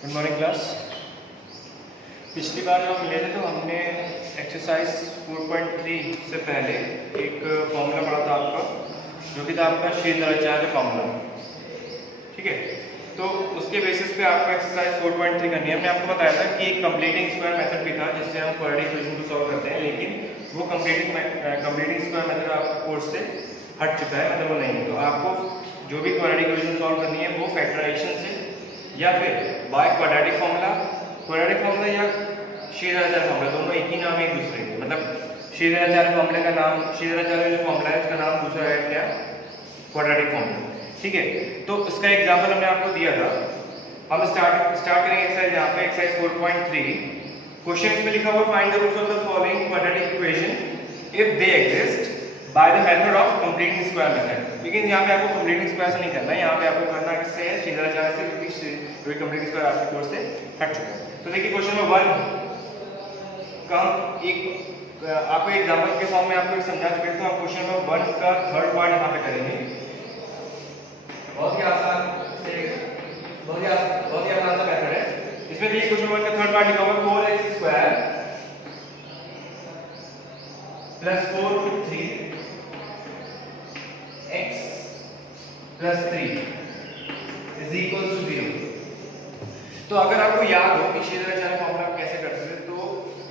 Good morning class. पिछली बार जब हम मिले थे तो हमने एक्सरसाइज 4.3 से पहले एक फॉर्मूला पढ़ा था आपका, जो कि था आपका श्रीधराचार्य का फॉर्मूला। ठीक है, तो उसके बेसिस पे आपको एक्सरसाइज 4.3 करनी है। हमने आपको बताया था कि एक कंप्लीटिंग स्क्वायर मेथड भी था जिससे हम क्वाड्रेटिक इक्वेशन को सॉल्व करते हैं, लेकिन वो कंप्लीटिंग स्क्वायर मेथड आपके कोर्स से हट चुका है, मतलब वो नहीं है। तो आपको जो भी क्वाड्रेटिक इक्वेशन सॉल्व करनी है वो फैक्टराइजेशन से या फिर बाय क्वाड्रेटिक फार्मूला या श्रीधराचार्य फार्मूला, दोनों एक ही नाम है एक दूसरे के। मतलब श्रीधराचार्य फार्मूले का नाम, श्रीधराचार्य जो फार्मूला है उसका नाम दूसरा है क्या, क्वाड्रेटिक फार्मूला। ठीक है, तो उसका एग्जांपल हमने आपको दिया था। हम स्टार्ट करेंगे एक्सरसाइज। यहाँ पे एक्सरसाइज 4.3 क्वेश्चन में लिखा हुआ find the roots of the following quadratic equation if they exist by the method of completing square method. लेकिन यहाँ पे आपको कंप्लीटिंग स्क्वायर से नहीं करना है, यहाँ पे आपको करना किससे है, श्रीधराचार्य से, क्योंकि कंप्लीटिंग स्क्वायर आपके कोर्स से हट चुका है। तो देखिए क्वेश्चन नंबर 1 का एक आपको एग्जांपल के फॉर्म में आपको समझा चुके हैं। तो हम क्वेश्चन नंबर 1 का थर्ड पार्ट यहाँ पे करेंगे। बहुत ही आसान सा मेथड है। इसमें देखिए क्वेश्चन 1 का थर्ड पार्ट लिखा हुआ 4x² plus 4 x plus 3 is equal to 0। तो अगर आपको याद हो कि श्रीधराचार्य फॉर्मूला आप कैसे करते थे, तो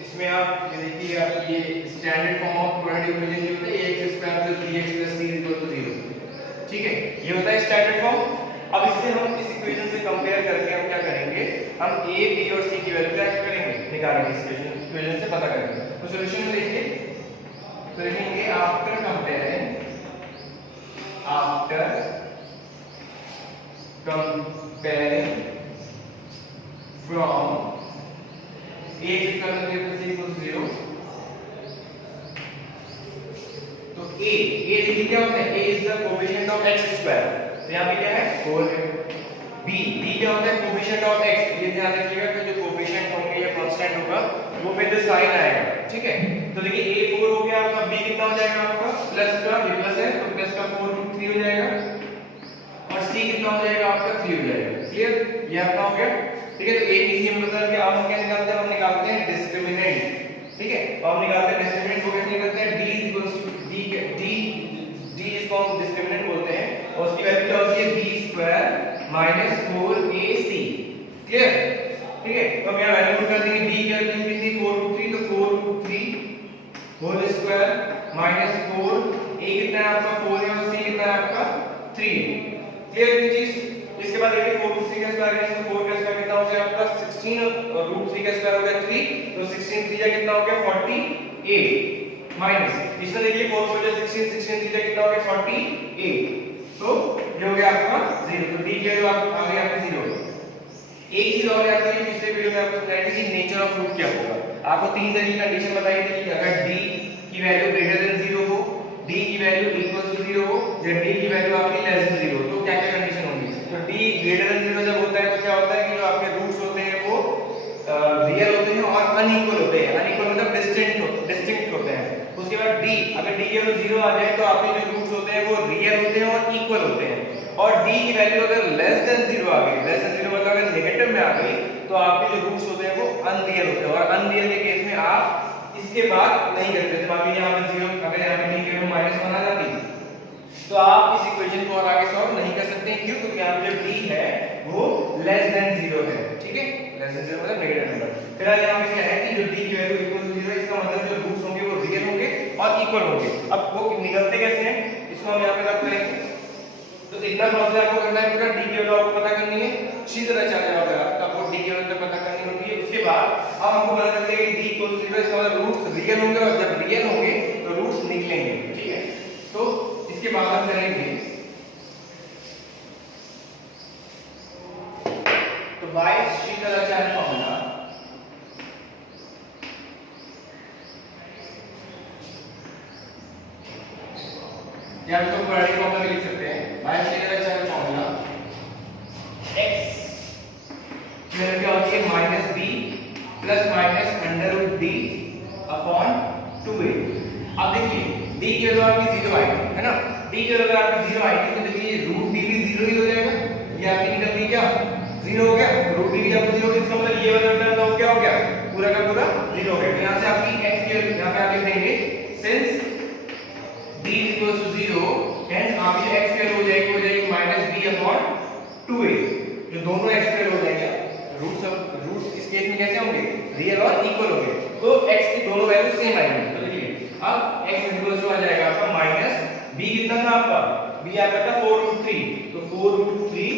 इसमें आप ये देखिए, आप ये standard form of quadratic equation जो होता है ax² + 3x + c = 0। ठीक है, ये होता है स्टैंडर्ड फॉर्म। अब इससे हम इस इक्वेशन से कंपेयर करके हम क्या करेंगे, हम a b और c की वैल्यू क्या करेंगे, निकालेंगे। इस इक्वेशन से पता करेंगे। तो सॉल्यूशन में देखिए, तो लिखेंगे आफ्टर कंपेयरिंग from a = 0, तो a देखिए क्या होता है, a is the coefficient of x²। तो यहां पे क्या है, 4 है। b क्या होता है, कोएफिशिएंट ऑफ x। ये ध्यान रखिएगा कि जो कोएफिशिएंट होंगे या कांस्टेंट होगा वो पे द साइन आएगा। ठीक है, तो देखिए a 4 हो गया आपका, b कितना हो जाएगा आपका, प्लस का, ये प्लस है तो प्लस का 4 √3 हो जाएगा, और c कितना हो जाएगा आपका 3 हो जाएगा। क्लियर, ये आपका हो गया। ठीक है, तो एक इजी मतलब कि अब हम क्या निकालते हैं, हम निकालते हैं डिस्क्रिमिनेंट। ठीक है, तो हम निकालते हैं डिस्क्रिमिनेंट को कैसे निकालते हैं, d इसको हम डिस्क्रिमिनेंट बोलते हैं, और उसकी वैल्यू क्या होती है, b² - 4ac। क्लियर, ठीक है। तो हम यहां वैल्यू पुट कर देंगे, b की वैल्यू कितनी, 4 √3, तो 4 √3 होल स्क्वायर माइनस 4, a कितना है आपका 4 है, और c कितना है आपका 3 है। क्लियर ये चीज। इसके बाद देखिए 4 √3 का स्क्वायर करेंगे तो 4 का स्क्वायर कितना हो गया आपका 16, और √3 का स्क्वायर हो गया 3, तो 16 3 कितना हो गया 48 माइनस, इसमें देखिए 4 4 16, 16 3 कितना हो गया 48, तो ये हो गया आपका 0। तो d की वैल्यू आ गई आपकी 0। एक चीज और याद करिए, पिछले वीडियो में आपको बताया था कि नेचर ऑफ रूट क्या होगा। आपको तीन तरह की कंडीशन बताई थी कि अगर d की वैल्यू ग्रेटर देन 0 हो, d की वैल्यू इक्वल टू 0 हो, या d की वैल्यू आपकी लेस देन 0 हो, तो क्या क्या कंडीशन होंगी। तो d ग्रेटर देन 0 जब होता है तो क्या होता है कि जो आपके रूट्स होते हैं वो रियल होते हैं और अनइक्वल होते हैं। अनइक्वल मतलब डिस्टिंक्ट होते हैं। उसके बाद d, अगर d की वैल्यू 0 आ जाए तो आपके जो रूट्स होते हैं वो रियल होते हैं और इक्वल होते हैं। और d की वैल्यू अगर लेस देन 0 आ गई, लेस देन 0 मतलब अगर नेगेटिव में आ गई, तो आपके जो रूट्स होते हैं वो अनरियल होते हैं। और अनरियल के केस में आप इसके बाद नहीं करते। मान लीजिए यहां पे 0, अगर यहां पे d की वैल्यू -1 आ जाती तो आप इस इक्वेशन को और आगे सॉल्व नहीं कर सकते। क्यों, क्योंकि यहां पे जो d है वो लेस देन 0 है। ठीक है, लेस देन 0 मतलब नेगेटिव नंबर। फिर यहां पे क्या है कि जो d की वैल्यू इक्वल टू 0 है, इसका मतलब जो रूट्स होंगे वो रियल होंगे और इक्वल होंगे। अब वो निकलते कैसे हैं, इसको हम यहां पे रख करेंगे। तो इतना प्रोसेस आपको करना है, पूरा d की वैल्यू आपको पता करनी है, श्रीधराचार्य वाला आपको d की वैल्यू पता करनी होती है। उसके बाद अब हमको पता चलता है कि d इक्वल टू 0, इसका मतलब रूट्स रियल होंगे, और जब रियल होंगे तो रूट्स निकलेंगे। ठीक है, तो इसके बाद हम करेंगे, तो बाय श्रीधराचार्य फॉर्मूला या इसको क्वाड्रेटिक फॉर्मूला भी लिख सकते हैं। बाय श्रीधराचार्य फॉर्मूला x की वैल्यू क्या होती है, -b ± √d/2a। अब देखिए d की वैल्यू आपकी 0 आई थी, है ना। d की वैल्यू अगर आपकी 0 आई थी तो देखिए √d भी 0 ही हो जाएगा, ये आपकी निकल गई क्या 0 हो गया, रूट डी आपको 0 इसका मतलब ये वाला टर्म तो क्या हो गया, पूरा का पूरा 0 हो गया। तो यहां से आपकी x की वैल्यू यहां पे आप लिख देंगे सिंस d = 0 हेंस आपकी x की वैल्यू हो जाएगी -b/2a, जो दोनों x की वैल्यू हो जाएंगे रूट इस केस में कैसे होंगे, रियल और इक्वल होंगे, तो x की दोनों वैल्यू सेम आएंगी। तो देखिए अब x आ जाएगा आपका माइनस b कितना था आपका, b आपका था 4√3, तो 4√3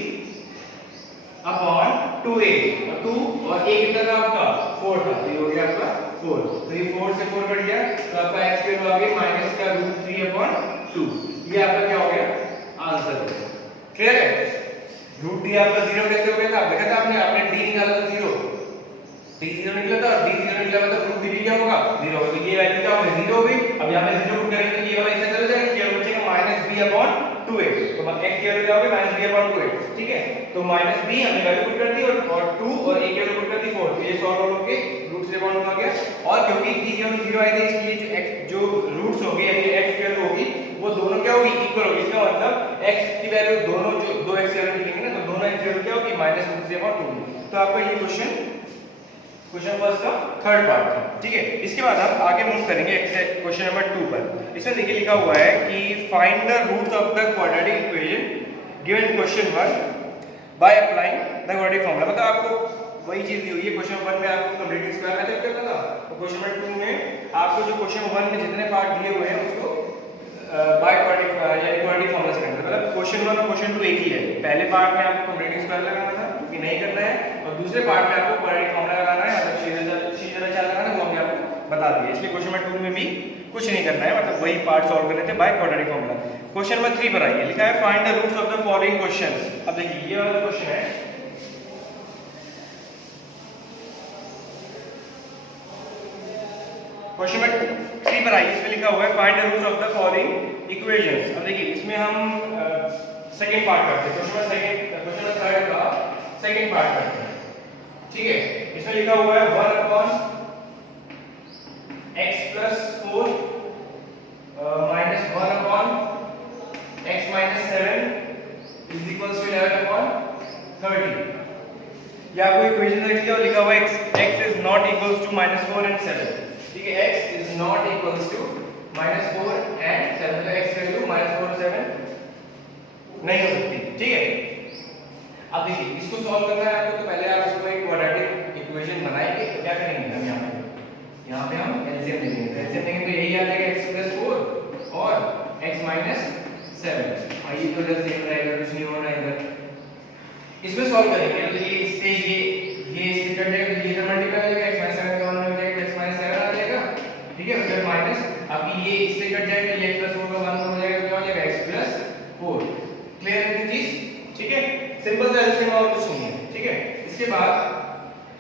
अपॉन 2a और 2 और a कितना था आपका 4 था, तो ये हो गया आपका 4, तो ये 4 से 4 कट गया, तो आपका x की वैल्यू आ गई -√3/2, ये आपका क्या हो गया आंसर। क्लियर है, रूट डी आपका 0 कैसे हो गया था, देखा था आपने d निकाला था 0, d 0 निकला था, d 0 निकला मतलब रूट डी क्या होगा 0 होगा, तो ये वैल्यू क्या होगी 0 हो गई। अब यहां पे 0 पुट करेंगे तो ये वाला इससे चला जाएगा, क्या बचेगा -b/2a, तो x की वैल्यू क्या होगी -b/2a, ठीक है। तो -b हमने वैल्यू पुट कर दी और 2 और a की वैल्यू पुट कर दी 4, तो ये सॉल्व होके रूट से बाउंड आ गया, और क्योंकि d की वैल्यू 0 आई थी इसलिए जो x जो रूट्स होंगे यानी x की वैल्यू होगी वो दोनों क्या होगी इक्वल होगी, इसका मतलब x की वैल्यू दोनों जो दो x की वैल्यू लिखेंगे ना, तो दोनों x की वैल्यू क्या होगी -√3/2। तो आपका ये क्वेश्चन फर्स्ट का थर्ड पार्ट था, ठीक है। इसके बाद हम आगे मूव करेंगे क्वेश्चन नंबर 2 पर। इसमें देखिए लिखा हुआ है कि find the roots of the quadratic equation given question 1 by applying the quadratic formula, मतलब आपको वही चीज दी हुई है, क्वेश्चन 1 में आपको कंप्लीट स्क्वायर मेथड करना था, तो क्वेश्चन नंबर 2 में आपको जो क्वेश्चन 1 में जितने पार्ट दिए हुए हैं उसको बाय क्वाड्रेटिक यानी क्वाड्रेटिक फार्मूला से करना, मतलब क्वेश्चन 1 और क्वेश्चन 2 एक ही है। पहले पार्ट में आपको कंप्लीट स्क्वायर लगाना था कि नहीं करना है, और दूसरे पार्ट में आपको क्वाड्रेटिक फार्मूला लगाना है, मतलब सीधा चाल लगाना है, वो हमने आपको बता दिया। इसलिए क्वेश्चन नंबर 2 में भी कुछ नहीं करना है, मतलब वही पार्ट सॉल्व करने थे by quadratic formula. Question number 3 पर आइए, लिखा है find the roots of the following questions. अब देखिए ये वाला क्वेश्चन है, क्वेश्चन नंबर 3 पर आइए, इसमें लिखा हुआ है find the roots of the following equations. अब देखिए इसमें हम सेकंड पार्ट करते हैं, क्वेश्चन नंबर थर्ड का सेकंड पार्ट करते हैं, ठीक है। इसमें लिखा हुआ है 1/x + 4 -1/x - 7 = 11/30। या कोई इक्वेशन देख लिया और लिखा हुआ है x is not equals to -4 and 7, ठीक है, x is not equals to -4 and 7, तो x वैल्यू -4 और 7 नहीं हो सकती, ठीक है। अब देखिए इसको सॉल्व करना है आपको, तो पहले आप इसको एक क्वाड्रेटिक इक्वेशन बनाएंगे, तो क्या करेंगे हम यहाँ पे हम एलसीएम लेंगे, तो एलसीएम लेंगे तो यही आ जाएगा x + 4 और x - 7, आइए तो इधर सेम रहेगा, कुछ नहीं होना इधर। इसमें सॉल्व करेंगे तो ये इससे ये इससे कट जाएगा, तो ये इधर मल्टीप्लाई हो जाएगा, x - 7 का 1 हो जाएगा, x - 7 आ जाएगा, ठीक है। फिर माइनस अब ये इससे कट जाएगा, ये x + 4 का 1 हो जाएगा, क्या हो जाएगा x + 4। क्लियर है ये चीज, ठीक है, सिंपल सा एलसीएम और कुछ नहीं है, ठीक है। इसके बाद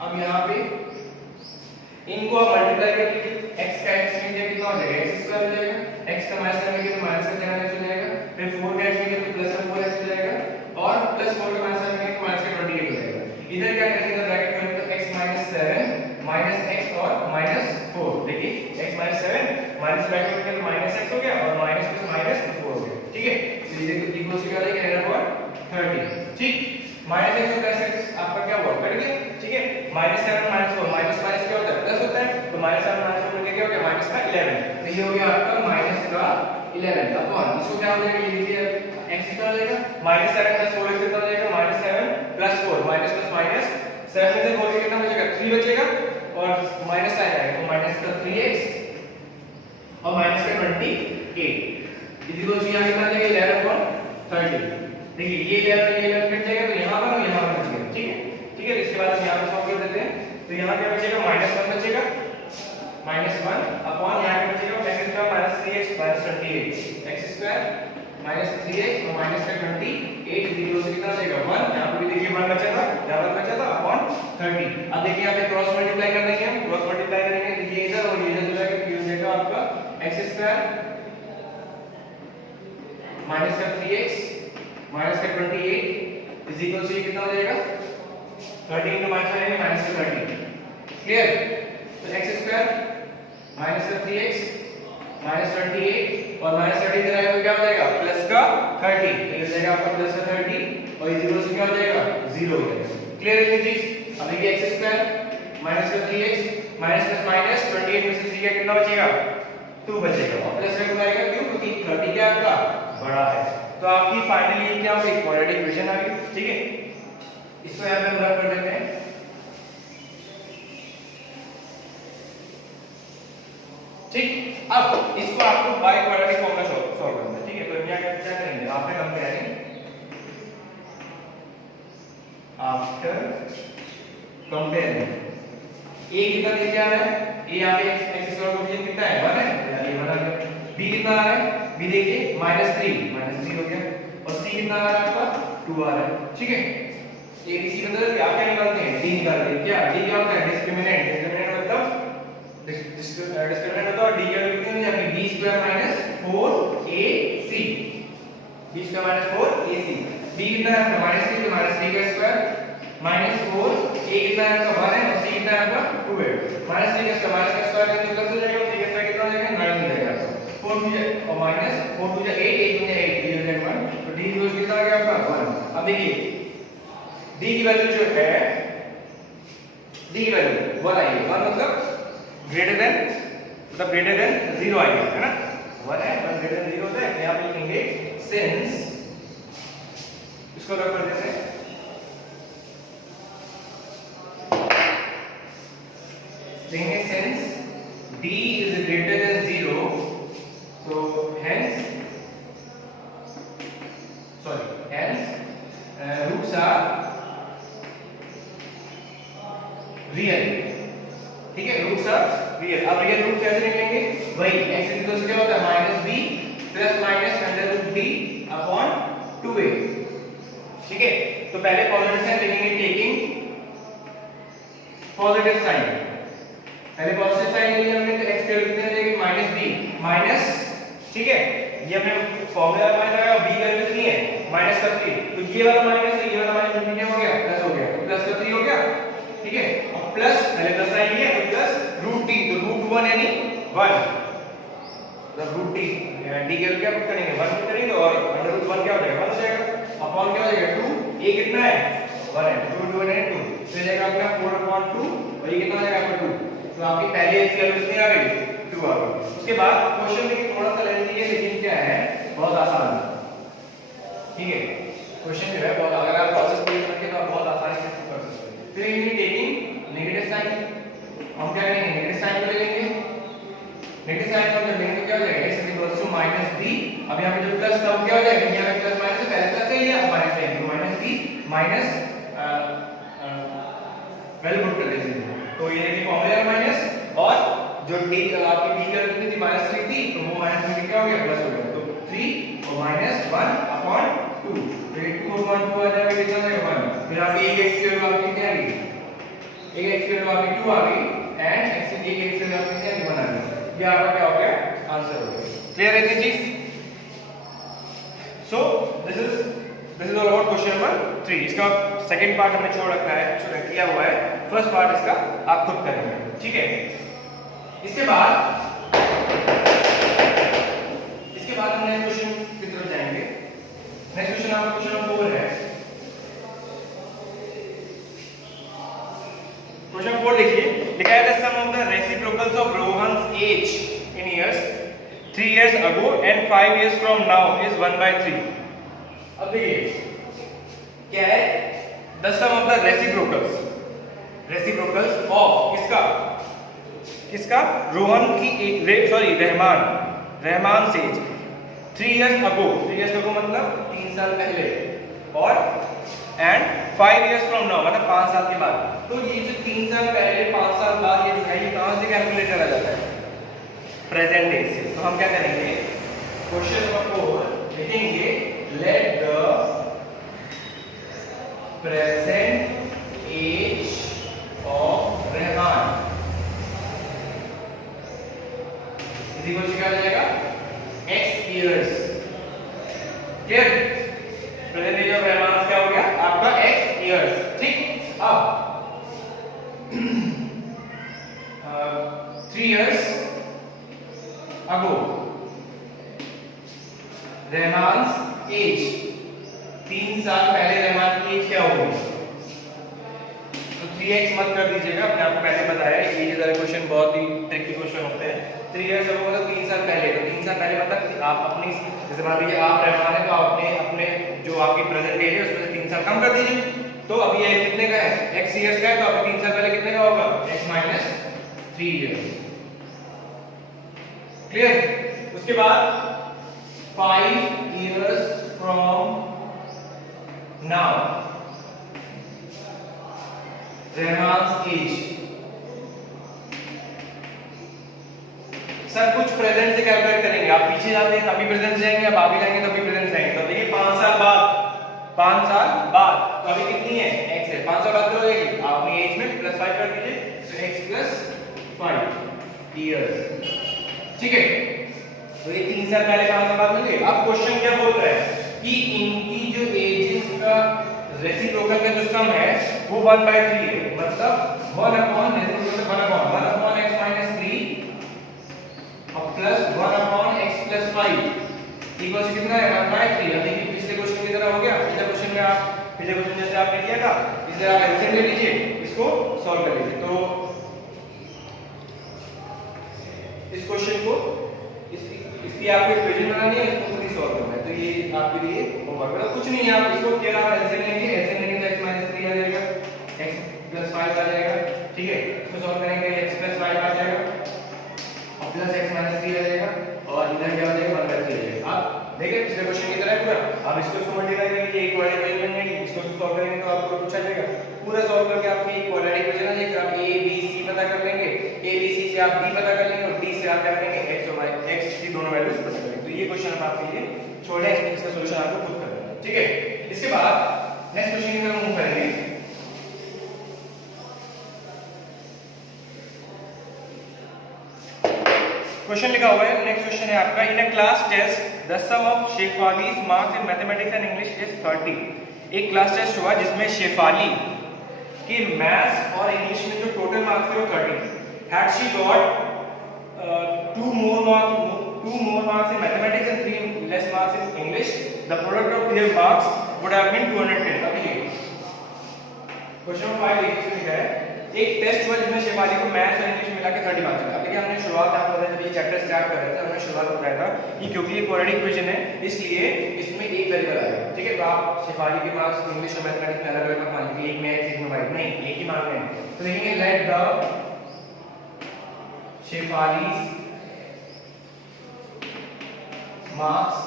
अब यहाँ पे इनको आप मल्टीप्लाई कर लीजिए, x का x में कितना हो जाएगा x² हो जाएगा, x का -7 में तो -7x हो जाएगा, फिर 4 का x में तो +4x हो जाएगा, और +4 का -7 में तो -28 हो जाएगा। इधर क्या करेंगे, इधर ब्रैकेट करेंगे तो x - 7 - x और -4, देखिए x - 7 माइनस ब्रैकेट में तो -x हो गया और माइनस + -4 हो गया, ठीक है। तो ये इक्वल टू क्या आ जाएगा 30, ठीक। -x और +x आपका क्या हुआ कट गया, ठीक है। -7 - 4 माइनस क्या होता है प्लस होता है, तो -7 - 4 मिलके क्या हो गया -11, तो ये हो गया आपका -11 अपॉन इसको क्या हो जाएगा, ये लीजिए x कितना हो जाएगा -7 + 4 कितना हो जाएगा -7 + 4 माइनस + माइनस 7 में से 4 के कितना बचेगा 3 बचेगा, और माइनस साइन आएगा तो -3x और -28 इक्वल टू यहां कितना आ जाएगा 11/30। देखिए ये 11 कट जाएगा, तो यहां पर और यहां पर बचेगा, ठीक है, ठीक है। इसके बाद हम यहां पे सॉल्व कर देते हैं, तो यहां क्या बचेगा -1 बचेगा, -1 अपॉन यहां क्या बचेगा x² -3x -28 x² -3x और -28 0 से कितना बचेगा 1, यहां पर भी देखिए 1 बचा था, यहां पर बचा था अपॉन 30। अब देखिए यहां पे क्रॉस मल्टीप्लाई कर देंगे, हम क्रॉस मल्टीप्लाई करेंगे तो ये इधर और ये इधर हो जाएगा, तो ये हो जाएगा आपका x² -3x -28 is equal to ये कितना हो जाएगा 30 into -30। क्लियर, तो x² -3x -28 और -30 इधर आएगा तो क्या हो जाएगा प्लस का 30, तो ये हो जाएगा आपका प्लस का 30 और ये 0 से क्या हो जाएगा 0 हो जाएगा। क्लियर है ये चीज? अब देखिए x स्क्वायर माइनस का 3x माइनस प्लस माइनस 28 में से 3 का कितना बचेगा 2 बचेगा और प्लस में आएगा क्यों? क्योंकि 30 क्या आपका बड़ा है। तो आपकी फाइनली क्या होगी क्वाड्रेटिक इक्वेशन आ गई। ठीक है, इसको यहां पे हम रख कर देते हैं। ठीक, अब इसको आपको बाय क्वाड्रेटिक फॉर्मूला सॉल्व करना है। ठीक है, तो यहाँ क्या करेंगे आपने कंपेयरिंग आफ्टर कंपेयरिंग a कितना दे दिया है a यहाँ पे x स्क्वायर कोएफिशिएंट कितना है 1 है यानी 1 आ गया। b कितना आ रहा है b देखिए -3 हो गया और c कितना आ रहा है आपका 2 आ रहा है। ठीक है, a b c बदल के आप क्या निकालते हैं d निकालते हैं। क्या d क्या होता है डिस्क्रिमिनेंट। डिस्क्रिमिनेंट मतलब डिस्क्रिमिनेंट होता है d की वैल्यू कितनी हो जाएगी b square minus 4ac b square minus 4ac b कितना है -3 तो -3 का स्क्वायर माइनस 4 a कितना है आपका 1 है और c कितना है आपका 2 है। -3 का स्क्वायर करेंगे तो कैसे हो जाएगा 3 का स्क्वायर कितना हो जाएगा 9 हो जाएगा 4 2 और माइनस 4 2 8 8 2 8 d हो जाएगा 1 तो d इक्वल कितना आ गया आपका 1। अब देखिए d की वैल्यू जो है d की वैल्यू 1 आई है 1 मतलब ग्रेटर देन 0 आई है ना 1 है 1 ग्रेटर देन 0 होता है। यहां पे लिखेंगे सिंस इसको रख कर देते हैं देंगे since d is greater than 0 तो hence roots are real। ठीक है, roots are real। अब रियल रूट कैसे निकलेंगे वही x इक्वल क्या होता है -b plus minus under root d upon 2a। ठीक है, तो पहले पॉजिटिव साइन लिखेंगे टेकिंग पॉजिटिव साइन। पहले पॉजिटिव साइन लिया हमने तो x की वैल्यू कितनी हो जाएगी -b माइनस। ठीक है, ये हमने फॉर्मूला अप्लाई लगाया और b की वैल्यू कितनी है -3 तो ये वाला माइनस है ये वाला माइनस कितने हो गया प्लस हो गया तो प्लस का 3 हो गया। ठीक है, और प्लस पहले प्लस साइन लिया तो प्लस √t तो √1 यानी 1 मतलब √t d की वैल्यू क्या पुट करेंगे 1 पुट करेंगे और √1 क्या हो जाएगा 1 हो जाएगा अपॉन क्या हो जाएगा 2 a कितना है 1 है 2 2 है 2 तो जाएगा अपना 4/2 और ये कितना हो जाएगा आपका 2 तो आपकी पहले इसकी वैल्यू कितनी आ गई 2 आ गई। उसके बाद क्वेश्चन देखिए थोड़ा सा लेंथी है लेकिन क्या है बहुत आसान है। ठीक है, क्वेश्चन जो है बहुत अगर आप प्रोसेस पूरी करके तो आप बहुत आसानी से कर सकते हैं। फिर इन टेकिंग नेगेटिव साइन हम क्या करेंगे नेगेटिव साइन को ले लेंगे। नेगेटिव साइन को जब लेंगे क्या हो जाएगा x -b अब यहां पे जो प्लस टर्म क्या हो जाएगा यहां पे प्लस माइनस पहले प्लस ले लिया माइनस ले तो -b माइनस वैल्यू पुट कर दीजिए तो ये देखिए फॉर्मूला माइनस और जो d आपकी b की वैल्यू कितनी थी -3 थी तो वो -3 क्या हो गया प्लस हो गया तो 3 और -1/2 तो ये 2/2 आ जाएगा कितना आ जाएगा 1। फिर आपकी एक x की वैल्यू आपकी कितनी आ गई एक x की वैल्यू आपकी 2 आ गई एंड x की एक x की वैल्यू कितनी आ गई 1 आ गई। ये आपका क्या हो गया आंसर हो गया। क्लियर है ये चीज? So this is all about question number 3। इसका सेकंड पार्ट हमने छोड़ रखा है जो किया हुआ है फर्स्ट पार्ट इसका आप खुद करेंगे। ठीक है, इसके बाद हम नेक्स्ट क्वेश्चन की तरफ जाएंगे। नेक्स्ट क्वेश्चन आपका क्वेश्चन नंबर 4 है। क्वेश्चन 4 देखिए लिखा है the sum of the reciprocals of Rohan's age in years 3 years ago and 5 years from now is 1/3। अब देखिए क्या है the sum of the reciprocals of किसका रोहन की रहमान से 3 years ago मतलब 3 साल पहले और एंड 5 years from now मतलब 5 साल के बाद। तो ये जो 3 साल पहले 5 साल बाद ये जो है ये कहां से कैलकुलेट करा जाता है प्रेजेंट डेज से। तो हम क्या करेंगे क्वेश्चन नंबर 4 लिखेंगे let the present age of Rahman इसी को क्या हो जाएगा x years। Clear? Present age of Rahman क्या हो गया आपका x years। ठीक, अब 3 years ago रहमान एज 3 साल पहले रहमान की एज क्या होगी 3x मत कर दीजिएगा, मैंने आपको पहले बताया ये सारे क्वेश्चन बहुत ही ट्रिकी क्वेश्चन होते हैं। 3 इयर्स मतलब 3 साल पहले, तो 3 साल पहले मतलब आप अपनी, जैसे मान लीजिए आप रहमान है तो आपने अपने जो आपकी प्रेजेंट एज है उसमें से 3 साल कम कर दीजिए। तो अभी ये कितने का है, x इयर्स का है, तो अभी 3 साल पहले कितने का होगा, x माइनस 3 इयर्स। क्लियर। उसके बाद 5 years from now, रहमान्स एज। सब कुछ प्रेजेंट से कैलकुलेट करेंगे, आप पीछे जाते हैं तभी प्रेजेंट जाएंगे, आप आगे जाएंगे तभी प्रेजेंट जाएंगे। तो देखिए 5 साल बाद, 5 साल बाद, तो अभी कितनी है, x है, 5 साल बाद हो जाएगी, आप अपनी एज में प्लस 5 कर दीजिए, तो x प्लस 5 इयर्स। ठीक है, तो ये 3 साल पहले 5 साल बाद मिल गए। अब क्वेश्चन क्या बोल रहा है कि इनकी जो एजेस का रेसिप्रोकल का जो सम है वो 1/3 है, मतलब 1/, रेसिप्रोकल 1/1 x माइनस 3 और plus 1 x plus 5 equal to कितना है, 1/3। अब देखिए पिछले क्वेश्चन की तरह हो गया। पिछले क्वेश्चन में आप, पिछले क्वेश्चन जैसे आपने किया था, इसे आप एलसीएम ले लीजिए, इसको सॉल्व कर लीजिए। तो इस क्वेश्चन को इसकी आपको इक्वेशन बनानी है, इसको खुद ही सॉल्व करना है। तो ये आपके लिए होमवर्क है, कुछ नहीं है, आप इसको केवल आप एलसीएम लेंगे, एलसीएम लेंगे तो x माइनस 3 आ जाएगा, x प्लस 5 आ जाएगा। ठीक है, इसको सॉल्व करेंगे x प्लस 5 आ जाएगा और प्लस x माइनस 3 आ जाएगा और इधर क्या हो जाएगा, 1/3 आ जाएगा। अब देखिए पिछले क्वेश्चन की तरह पूरा, अब इसको मल्टीप्लाई करेंगे, एक क्वाड्रेटिक इक्वेशन बनेगी, इसको सॉल्व करेंगे तो आपको पूछा जाएगा, पूरा सॉल्व करके आपकी एक क्वाड्रेटिक इक्वेशन आ जाएगी। आप a b c पता कर लेंगे, a b c से आप d पता कर लेंगे और d से आप क्या करेंगे, x और y, x की दोनों वैल्यूज पता करेंगे। तो ये क्वेश्चन आपके लिए छोड़े, इसका सॉल्यूशन आपको खुद करना है। ठीक है, इसके बाद नेक्स्ट क्वेश्चन की तरफ मूव करेंगे। क्वेश्चन लिखा हुआ है, नेक्स्ट क्वेश्चन है आपका, in a class test the sum of Shefali's marks in mathematics and English is 30। एक क्लास टेस्ट हुआ जिसमें शेफाली के मैथ्स और इंग्लिश में जो टोटल मार्क्स थे वो 30। Had she got 2 more marks in mathematics and 3 less marks in English, the product of their marks would have been 210। अब देखिए क्वेश्चन 5 देखिए लिखा है, एक टेस्ट हुआ जिसमें शेफाली को मैथ्स और इंग्लिश मिला के 30 मार्क्स मिला। देखिए हमने शुरुआत आपको बताया, जब ये चैप्टर स्टार्ट कर रहे थे हमने शुरुआत बताया था कि क्योंकि ये क्वाड्रेटिक इक्वेशन है इसलिए इसमें एक वेरिएबल आएगा। ठीक है, तो आप शेफाली के मार्क्स इंग्लिश और मैथमेटिक्स में अलग-अलग मत मान लीजिए, एक में x एक में y, नहीं एक ही मान रहे हैं। तो देखेंगे let the Shefali's marks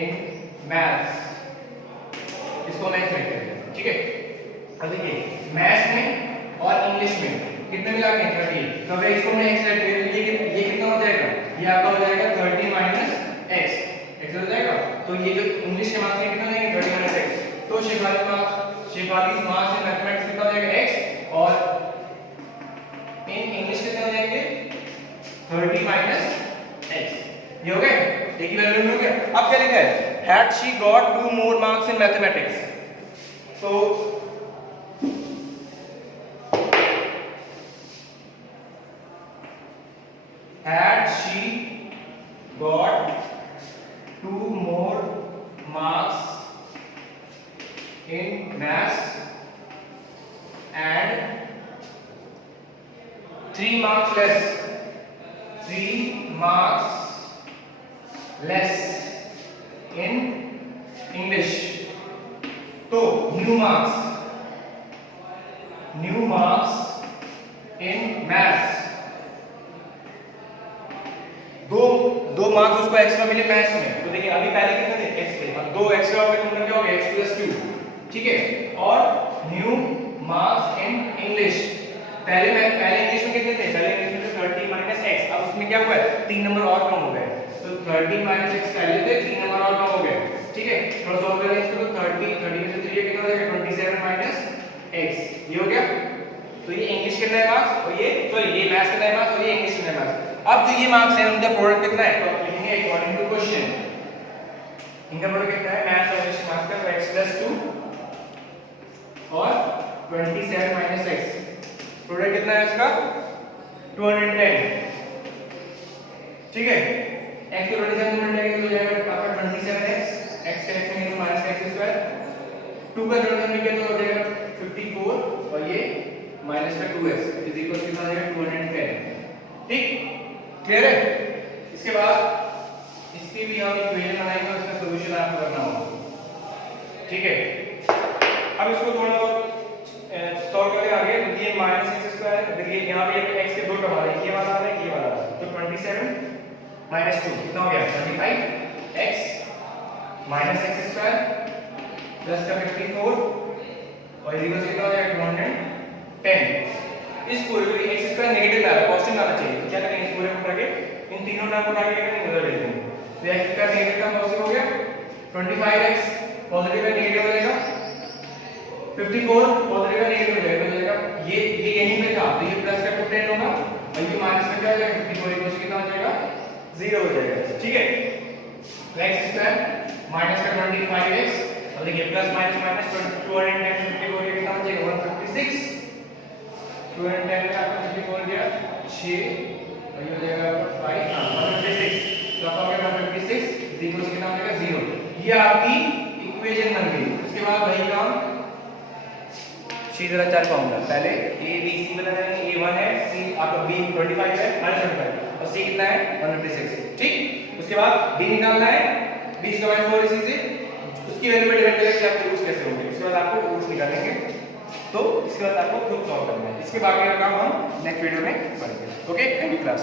in maths, इसको मैथ्स में करेंगे। ठीक है, अब देखिए मैथ्स में और इंग्लिश में कितने मिला के 30। तो अगर इसको मैं x लेट ले लीजिए, ये कितना हो जाएगा, ये आपका हो जाएगा 30 माइनस x हो जाएगा। तो ये जो इंग्लिश के मार्क्स में कितना हो जाएंगे, 30 माइनस x। तो शेफालीज मार्क्स इन मैथमेटिक्स कितना हो जाएगा, x, और इन इंग्लिश कितने हो जाएंगे, 30 माइनस x। ये हो गए, एक ही वैल्यू में हो गया। अब क्या लिखा है, had she got 2 more marks in mathematics। तो had she got 2 more marks in maths and 3 marks less in English, तो new marks in maths, दो मार्क्स उसको एक्स्ट्रा मिले मैथ्स में। तो देखिए अभी पहले कितने थे, x थे, अब 2 एक्स्ट्रा हो गए तो मतलब क्या हो गया, x + 2। ठीक है, और न्यू मार्क्स इन इंग्लिश, पहले इंग्लिश में कितने थे, पहले इंग्लिश में 30 माइनस x, अब उसमें क्या हुआ है, 3 नंबर और कम हो गए। तो 30 माइनस x पहले थे, 3 नंबर और कम हो गए। ठीक है, थोड़ा सॉल्व करें इसको, तो 30 में से 3 कितना हो जाएगा, 27 माइनस x, ये हो गया। तो ये इंग्लिश के नए मार्क्स और ये मैथ्स के नए मार्क्स और ये इंग्लिश के नए मार्क्स। अब जो ये मार्क्स है उनका प्रोडक्ट कितना है, तो लिखेंगे अकॉर्डिंग टू क्वेश्चन, इनका प्रोडक्ट कितना है, मैथ्स और इंग्लिश मार्क्स का, तो x + 2 और 27 माइनस x, प्रोडक्ट कितना है इसका, 210। ठीक है, x को 27 में मल्टीप्लाई करेंगे तो जाएगा आपका 27x, x का x में माइनस x स्क्वायर, 2 का 27 में किया तो हो जाएगा 54 और ये माइनस का 2s इज इक्वल टू कितना आ जाएगा 210। ठीक, क्लियर है? इसके बाद इसकी भी हम इक्वेशन बनाएंगे और इसका सॉल्यूशन आपको करना होगा। ठीक है, अब इसको थोड़ा सॉल्व करें आगे। तो ये माइनस एक्स स्क्वायर, देखिए यहाँ पे x के दो टर्म आ रहे हैं, ये वाला आ रहा है, ये वाला आ रहा है। तो 27 माइनस 2 कितना हो गया 25x minus x square plus का 54 और इज इक्वल कितना हो जाएगा 210। इस पूरे में x स्क्वायर नेगेटिव आ रहा है, पॉजिटिव आना चाहिए। तो क्या करेंगे, इस पूरे को उठा के इन तीनों टर्म को उठा के करेंगे उधर भेज देंगे। तो x स्क्वायर नेगेटिव का पॉजिटिव हो गया, 25x पॉजिटिव है नेगेटिव हो जाएगा, 54 पॉजिटिव है नेगेटिव हो जाएगा। ये यहीं पे था, तो ये प्लस का 10 होगा और ये माइनस का क्या हो जाएगा 54 इक्वल कितना हो जाएगा 0 हो जाएगा। ठीक है, तो x स्क्वायर माइनस का 25x और देखिए प्लस माइनस माइनस 210 54 ये कितना हो जाएगा 156। 210 में आपका 54 गया 6 और ये हो जाएगा 5 156। तो आपका क्या 156 0 कितना हो जाएगा 0। ये आपकी इक्वेशन बन गई। उसके बाद वही काम सीधा चार फॉर्मूला, पहले a b c बना देंगे। a1 है, c आपका b 25 है -25 और c कितना है 156। ठीक, उसके बाद b निकालना है, b का मान 4 इसी से उसकी वैल्यू पे डिपेंड करेगा कि आपके रूट्स कैसे होंगे। उसके बाद आपको रूट्स निकालेंगे, तो इसके बाद आपको खुद सॉल्व करना है। इसके बाकी का काम हम नेक्स्ट वीडियो में करेंगे। Okay, thank you class.